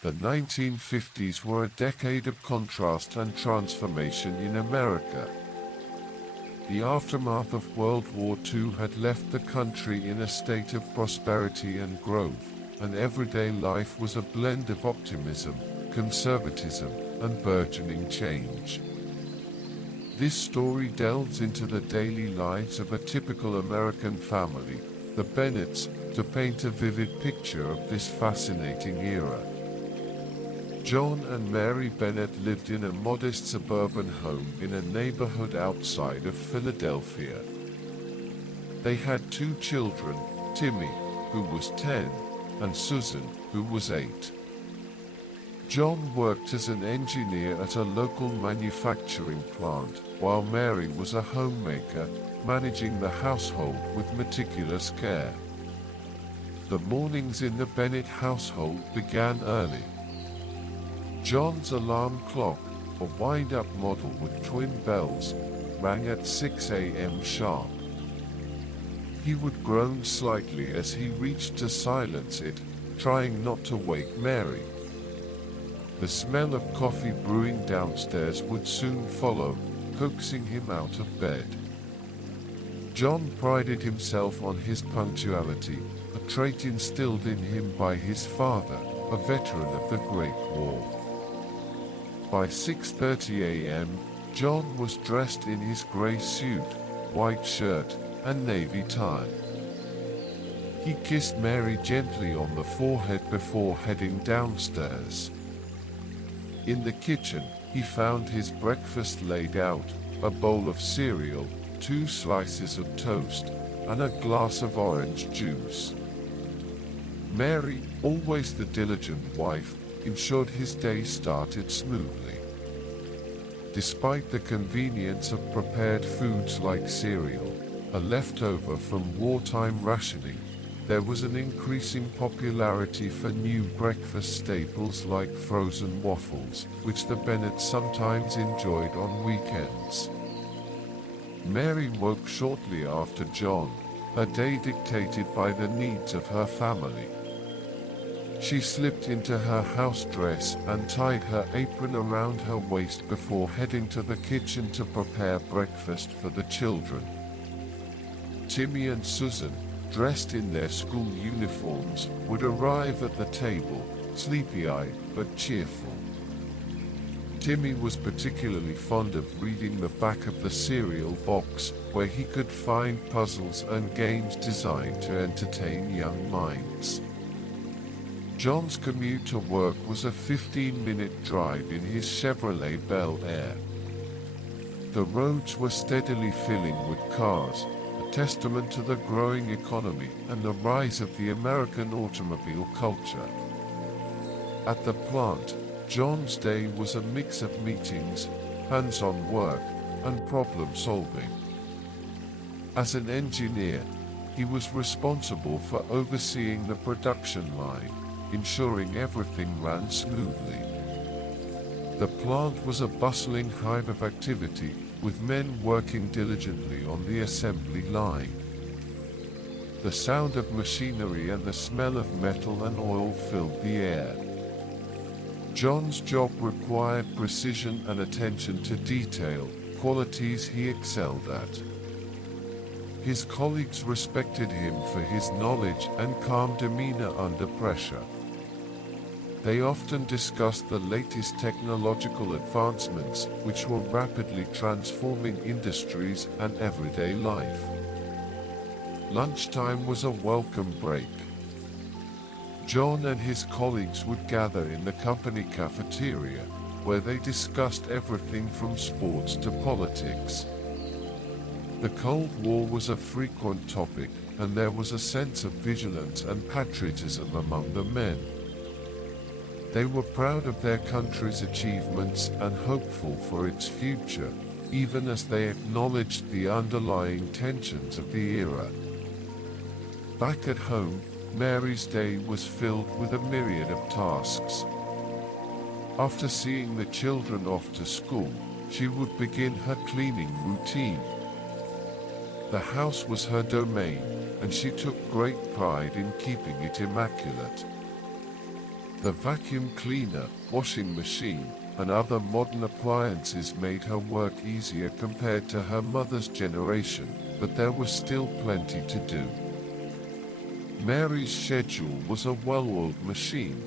The 1950s were a decade of contrast and transformation in America. The aftermath of World War II had left the country in a state of prosperity and growth, and everyday life was a blend of optimism, conservatism, and burgeoning change. This story delves into the daily lives of a typical American family, the Bennetts, to paint a vivid picture of this fascinating era. John and Mary Bennett lived in a modest suburban home in a neighborhood outside of Philadelphia. They had two children, Timmy, who was 10, and Susan, who was 8. John worked as an engineer at a local manufacturing plant, while Mary was a homemaker, managing the household with meticulous care. The mornings in the Bennett household began early. John's alarm clock, a wind-up model with twin bells, rang at 6 a.m. sharp. He would groan slightly as he reached to silence it, trying not to wake Mary. The smell of coffee brewing downstairs would soon follow, coaxing him out of bed. John prided himself on his punctuality, a trait instilled in him by his father, a veteran of the Great War. By 6:30 a.m., John was dressed in his gray suit, white shirt, and navy tie. He kissed Mary gently on the forehead before heading downstairs. In the kitchen, he found his breakfast laid out, a bowl of cereal, 2 slices of toast, and a glass of orange juice. Mary, always the diligent wife, ensured his day started smoothly. Despite the convenience of prepared foods like cereal, a leftover from wartime rationing, there was an increasing popularity for new breakfast staples like frozen waffles, which the Bennetts sometimes enjoyed on weekends. Mary woke shortly after John, her day dictated by the needs of her family. She slipped into her house dress and tied her apron around her waist before heading to the kitchen to prepare breakfast for the children. Timmy and Susan, dressed in their school uniforms, would arrive at the table, sleepy-eyed but cheerful. Timmy was particularly fond of reading the back of the cereal box, where he could find puzzles and games designed to entertain young minds. John's commute to work was a 15-minute drive in his Chevrolet Bel Air. The roads were steadily filling with cars, a testament to the growing economy and the rise of the American automobile culture. At the plant, John's day was a mix of meetings, hands-on work, and problem-solving. As an engineer, he was responsible for overseeing the production line, ensuring everything ran smoothly. The plant was a bustling hive of activity, with men working diligently on the assembly line. The sound of machinery and the smell of metal and oil filled the air. John's job required precision and attention to detail, qualities he excelled at. His colleagues respected him for his knowledge and calm demeanor under pressure. They often discussed the latest technological advancements, which were rapidly transforming industries and everyday life. Lunchtime was a welcome break. John and his colleagues would gather in the company cafeteria, where they discussed everything from sports to politics. The Cold War was a frequent topic, and there was a sense of vigilance and patriotism among the men. They were proud of their country's achievements and hopeful for its future, even as they acknowledged the underlying tensions of the era. Back at home, Mary's day was filled with a myriad of tasks. After seeing the children off to school, she would begin her cleaning routine. The house was her domain, and she took great pride in keeping it immaculate. The vacuum cleaner, washing machine, and other modern appliances made her work easier compared to her mother's generation, but there was still plenty to do. Mary's schedule was a well-oiled machine.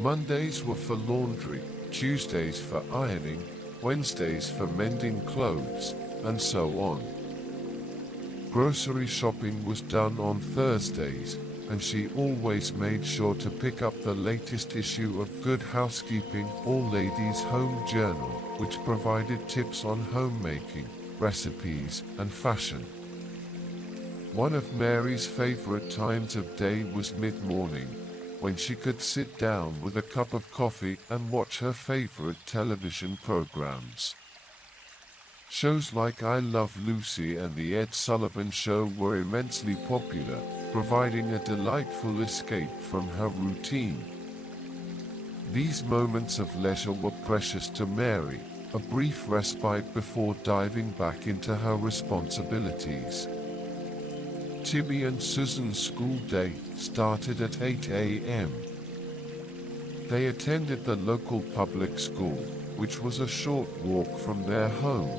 Mondays were for laundry, Tuesdays for ironing, Wednesdays for mending clothes, and so on. Grocery shopping was done on Thursdays, and she always made sure to pick up the latest issue of Good Housekeeping or Ladies' Home Journal, which provided tips on homemaking, recipes, and fashion. One of Mary's favorite times of day was mid-morning, when she could sit down with a cup of coffee and watch her favorite television programs. Shows like I Love Lucy and The Ed Sullivan Show were immensely popular, providing a delightful escape from her routine. These moments of leisure were precious to Mary, a brief respite before diving back into her responsibilities. Timmy and Susan's school day started at 8 a.m. They attended the local public school, which was a short walk from their home.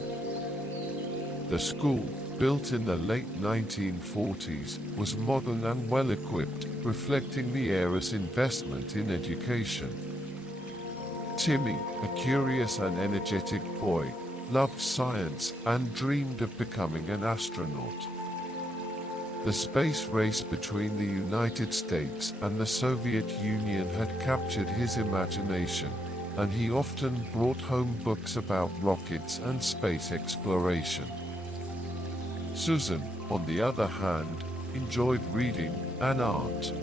The school, built in the late 1940s, was modern and well-equipped, reflecting the era's investment in education. Timmy, a curious and energetic boy, loved science and dreamed of becoming an astronaut. The space race between the United States and the Soviet Union had captured his imagination, and he often brought home books about rockets and space exploration. Susan, on the other hand, enjoyed reading and art.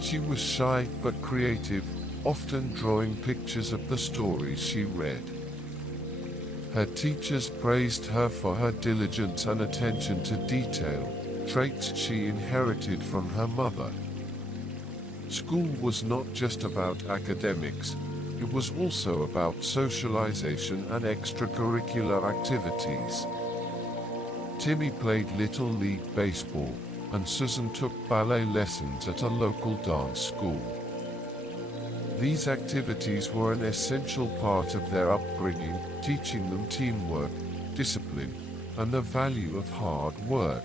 She was shy but creative, often drawing pictures of the stories she read. Her teachers praised her for her diligence and attention to detail, traits she inherited from her mother. School was not just about academics, it was also about socialization and extracurricular activities. Timmy played Little League Baseball, and Susan took ballet lessons at a local dance school. These activities were an essential part of their upbringing, teaching them teamwork, discipline, and the value of hard work.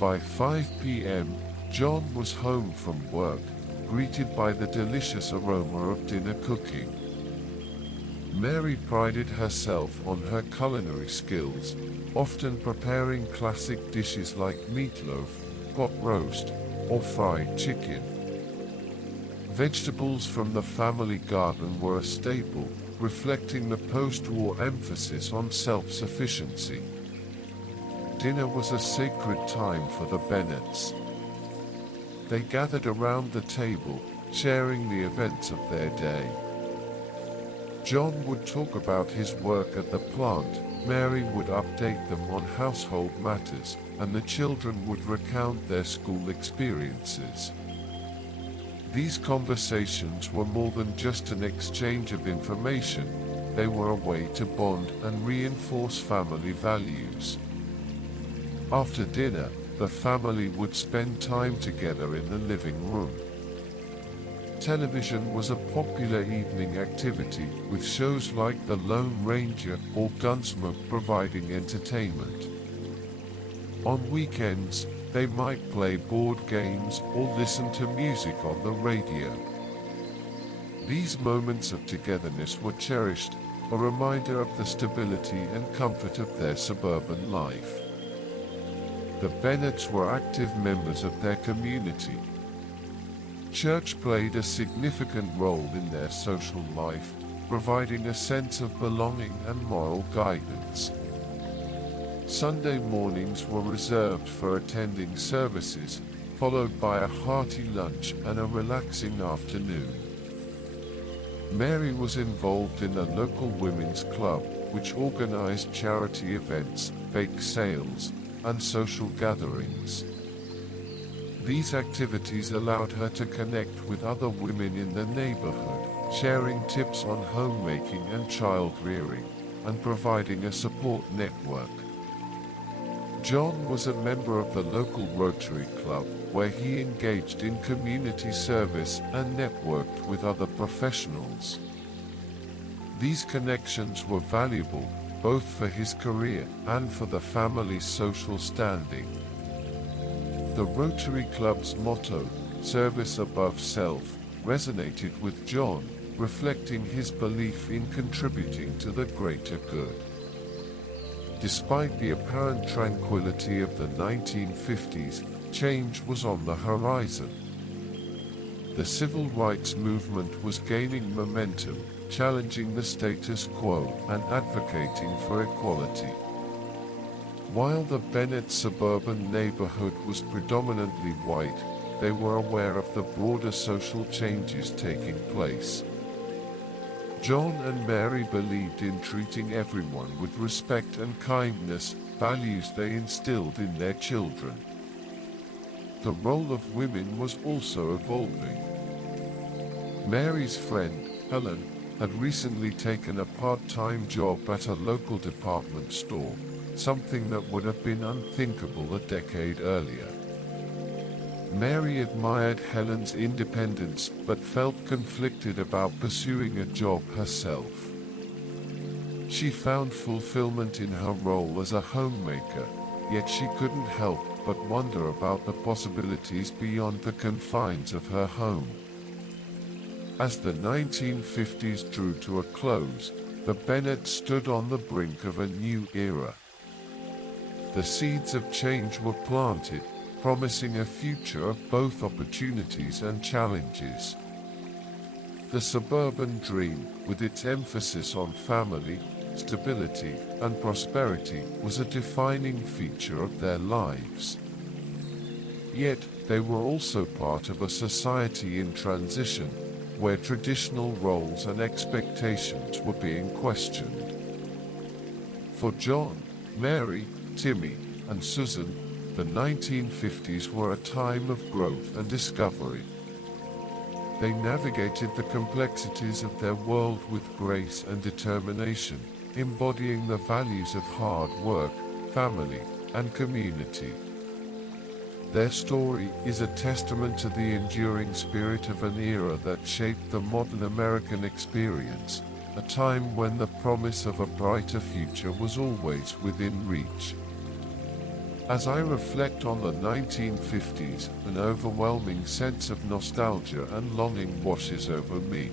By 5 p.m., John was home from work, greeted by the delicious aroma of dinner cooking. Mary prided herself on her culinary skills, often preparing classic dishes like meatloaf, pot roast, or fried chicken. Vegetables from the family garden were a staple, reflecting the post-war emphasis on self-sufficiency. Dinner was a sacred time for the Bennets. They gathered around the table, sharing the events of their day. John would talk about his work at the plant, Mary would update them on household matters, and the children would recount their school experiences. These conversations were more than just an exchange of information, they were a way to bond and reinforce family values. After dinner, the family would spend time together in the living room. Television was a popular evening activity, with shows like The Lone Ranger or Gunsmoke providing entertainment. On weekends, they might play board games or listen to music on the radio. These moments of togetherness were cherished, a reminder of the stability and comfort of their suburban life. The Bennets were active members of their community. Church played a significant role in their social life, providing a sense of belonging and moral guidance. Sunday mornings were reserved for attending services, followed by a hearty lunch and a relaxing afternoon. Mary was involved in a local women's club, which organized charity events, bake sales, and social gatherings. These activities allowed her to connect with other women in the neighborhood, sharing tips on homemaking and child rearing, and providing a support network. John was a member of the local Rotary Club, where he engaged in community service and networked with other professionals. These connections were valuable, both for his career and for the family's social standing. The Rotary Club's motto, "Service above self," resonated with John, reflecting his belief in contributing to the greater good. Despite the apparent tranquility of the 1950s, change was on the horizon. The civil rights movement was gaining momentum, challenging the status quo and advocating for equality. While the Bennett suburban neighborhood was predominantly white, they were aware of the broader social changes taking place. John and Mary believed in treating everyone with respect and kindness, values they instilled in their children. The role of women was also evolving. Mary's friend, Helen, had recently taken a part-time job at a local department store, something that would have been unthinkable a decade earlier. Mary admired Helen's independence but felt conflicted about pursuing a job herself. She found fulfillment in her role as a homemaker, yet she couldn't help but wonder about the possibilities beyond the confines of her home. As the 1950s drew to a close, the Bennetts stood on the brink of a new era. The seeds of change were planted, promising a future of both opportunities and challenges. The suburban dream, with its emphasis on family, stability, and prosperity, was a defining feature of their lives. Yet, they were also part of a society in transition, where traditional roles and expectations were being questioned. For John, Mary, Timmy, and Susan, the 1950s were a time of growth and discovery. They navigated the complexities of their world with grace and determination, embodying the values of hard work, family, and community. Their story is a testament to the enduring spirit of an era that shaped the modern American experience, a time when the promise of a brighter future was always within reach. As I reflect on the 1950s, an overwhelming sense of nostalgia and longing washes over me.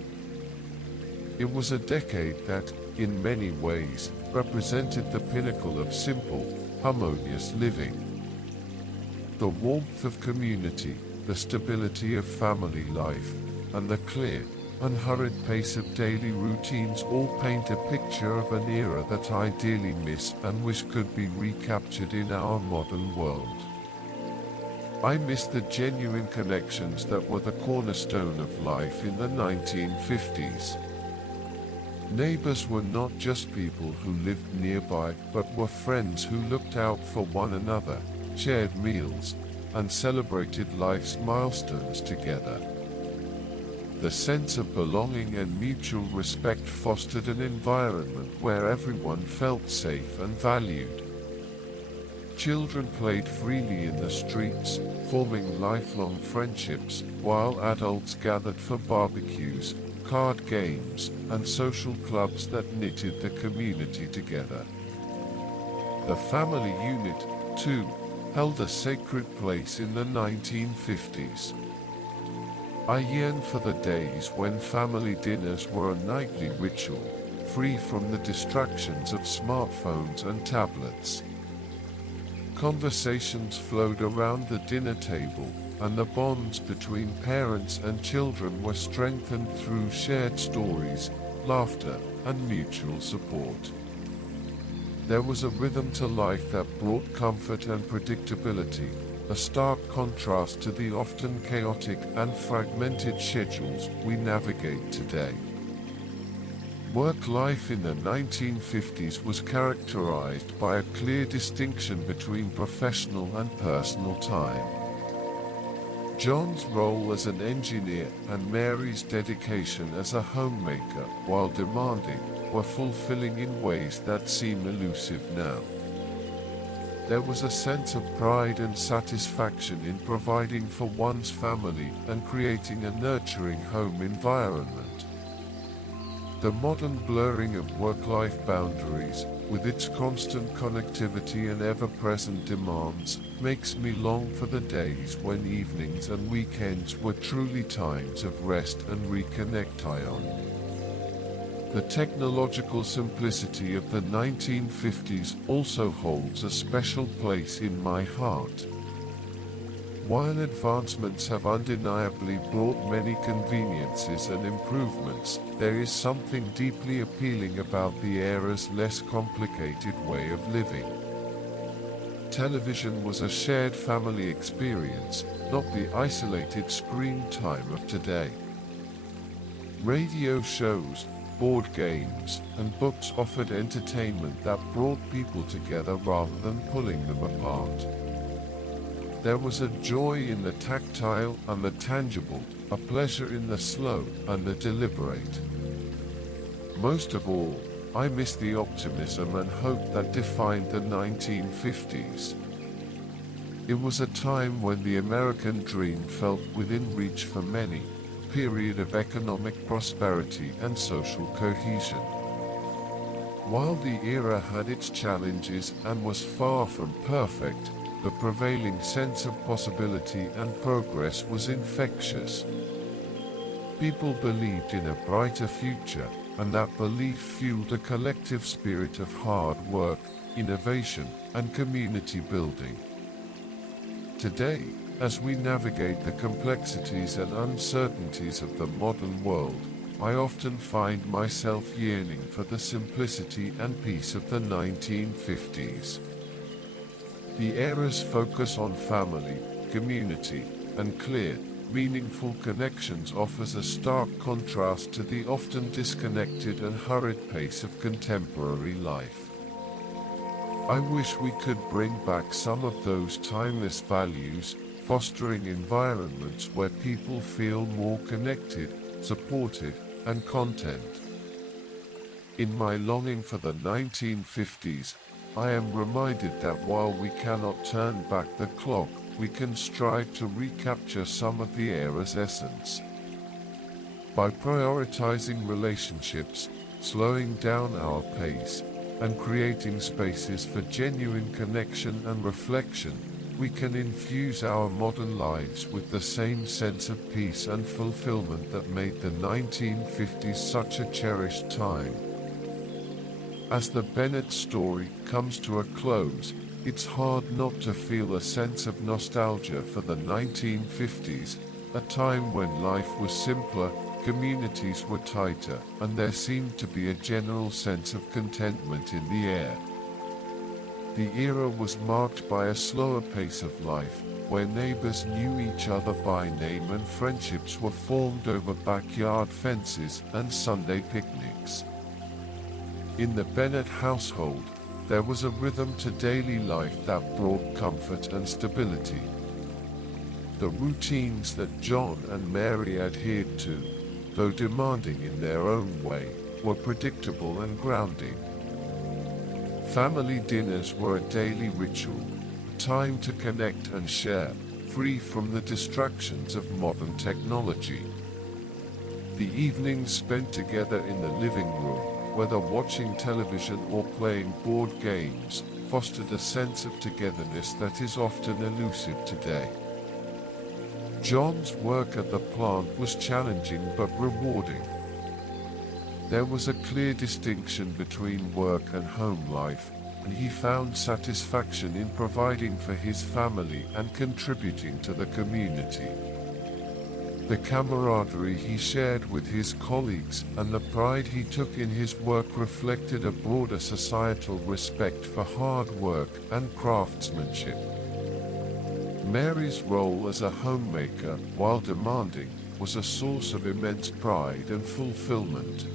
It was a decade that, in many ways, represented the pinnacle of simple, harmonious living. The warmth of community, the stability of family life, and the clear, unhurried pace of daily routines all paint a picture of an era that I dearly miss and wish could be recaptured in our modern world. I miss the genuine connections that were the cornerstone of life in the 1950s. Neighbors were not just people who lived nearby, but were friends who looked out for one another, shared meals, and celebrated life's milestones together. The sense of belonging and mutual respect fostered an environment where everyone felt safe and valued. Children played freely in the streets, forming lifelong friendships, while adults gathered for barbecues, card games, and social clubs that knitted the community together. The family unit, too, held a sacred place in the 1950s. I yearn for the days when family dinners were a nightly ritual, free from the distractions of smartphones and tablets. Conversations flowed around the dinner table, and the bonds between parents and children were strengthened through shared stories, laughter, and mutual support. There was a rhythm to life that brought comfort and predictability, a stark contrast to the often chaotic and fragmented schedules we navigate today. Work life in the 1950s was characterized by a clear distinction between professional and personal time. John's role as an engineer and Mary's dedication as a homemaker, while demanding, were fulfilling in ways that seem elusive now. there was a sense of pride and satisfaction in providing for one's family and creating a nurturing home environment. The modern blurring of work-life boundaries, with its constant connectivity and ever-present demands, makes me long for the days when evenings and weekends were truly times of rest and reconnection. The technological simplicity of the 1950s also holds a special place in my heart. While advancements have undeniably brought many conveniences and improvements, there is something deeply appealing about the era's less complicated way of living. Television was a shared family experience, not the isolated screen time of today. Radio shows, board games, and books offered entertainment that brought people together rather than pulling them apart. There was a joy in the tactile and the tangible, a pleasure in the slow and the deliberate. Most of all, I miss the optimism and hope that defined the 1950s. It was a time when the American dream felt within reach for many, a period of economic prosperity and social cohesion. While the era had its challenges and was far from perfect, the prevailing sense of possibility and progress was infectious. People believed in a brighter future, and that belief fueled a collective spirit of hard work, innovation, and community building. Today, as we navigate the complexities and uncertainties of the modern world, I often find myself yearning for the simplicity and peace of the 1950s. The era's focus on family, community, and clear, meaningful connections offers a stark contrast to the often disconnected and hurried pace of contemporary life. I wish we could bring back some of those timeless values, fostering environments where people feel more connected, supported, and content. In my longing for the 1950s, I am reminded that while we cannot turn back the clock, we can strive to recapture some of the era's essence. By prioritizing relationships, slowing down our pace, and creating spaces for genuine connection and reflection, we can infuse our modern lives with the same sense of peace and fulfillment that made the 1950s such a cherished time. As the Bennett story comes to a close, it's hard not to feel a sense of nostalgia for the 1950s, a time when life was simpler, communities were tighter, and there seemed to be a general sense of contentment in the air. The era was marked by a slower pace of life, where neighbors knew each other by name and friendships were formed over backyard fences and Sunday picnics. In the Bennett household, there was a rhythm to daily life that brought comfort and stability. The routines that John and Mary adhered to, though demanding in their own way, were predictable and grounding. Family dinners were a daily ritual, a time to connect and share, free from the distractions of modern technology. The evenings spent together in the living room, whether watching television or playing board games, fostered a sense of togetherness that is often elusive today. John's work at the plant was challenging but rewarding. There was a clear distinction between work and home life, and he found satisfaction in providing for his family and contributing to the community. The camaraderie he shared with his colleagues and the pride he took in his work reflected a broader societal respect for hard work and craftsmanship. Mary's role as a homemaker, while demanding, was a source of immense pride and fulfillment.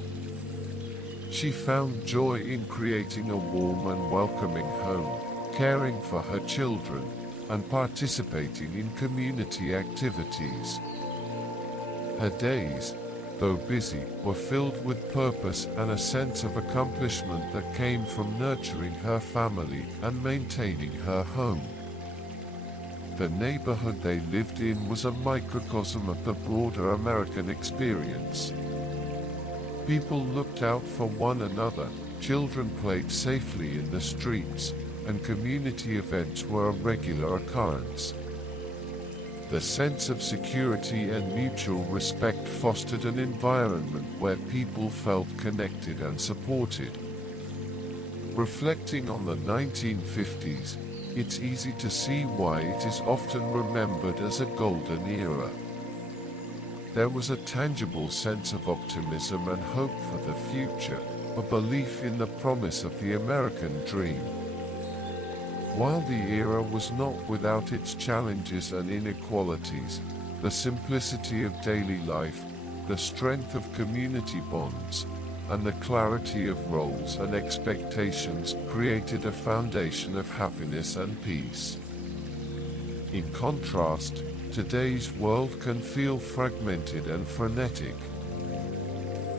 She found joy in creating a warm and welcoming home, caring for her children, and participating in community activities. Her days, though busy, were filled with purpose and a sense of accomplishment that came from nurturing her family and maintaining her home. The neighborhood they lived in was a microcosm of the broader American experience. People looked out for one another, children played safely in the streets, and community events were a regular occurrence. The sense of security and mutual respect fostered an environment where people felt connected and supported. Reflecting on the 1950s, it's easy to see why it is often remembered as a golden era. There was a tangible sense of optimism and hope for the future, a belief in the promise of the American dream. While the era was not without its challenges and inequalities, the simplicity of daily life, the strength of community bonds, and the clarity of roles and expectations created a foundation of happiness and peace. In contrast, today's world can feel fragmented and frenetic.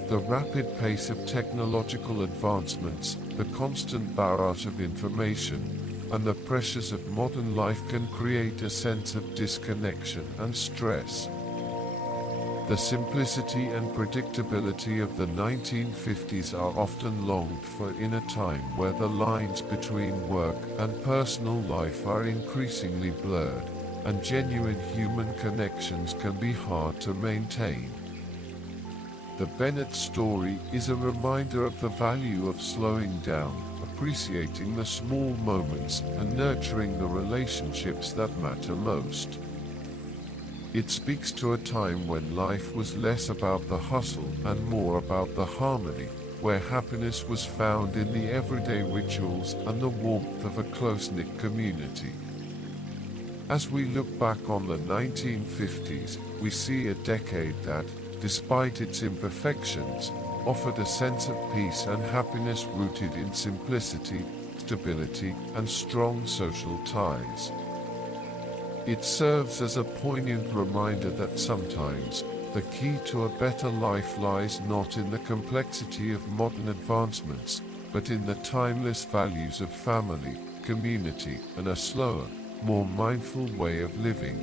The rapid pace of technological advancements, the constant barrage of information, and the pressures of modern life can create a sense of disconnection and stress. The simplicity and predictability of the 1950s are often longed for in a time where the lines between work and personal life are increasingly blurred, and genuine human connections can be hard to maintain. The Bennett story is a reminder of the value of slowing down, appreciating the small moments, and nurturing the relationships that matter most. It speaks to a time when life was less about the hustle and more about the harmony, where happiness was found in the everyday rituals and the warmth of a close-knit community. As we look back on the 1950s, we see a decade that, despite its imperfections, offered a sense of peace and happiness rooted in simplicity, stability, and strong social ties. It serves as a poignant reminder that sometimes, the key to a better life lies not in the complexity of modern advancements, but in the timeless values of family, community, and a slower, more mindful way of living.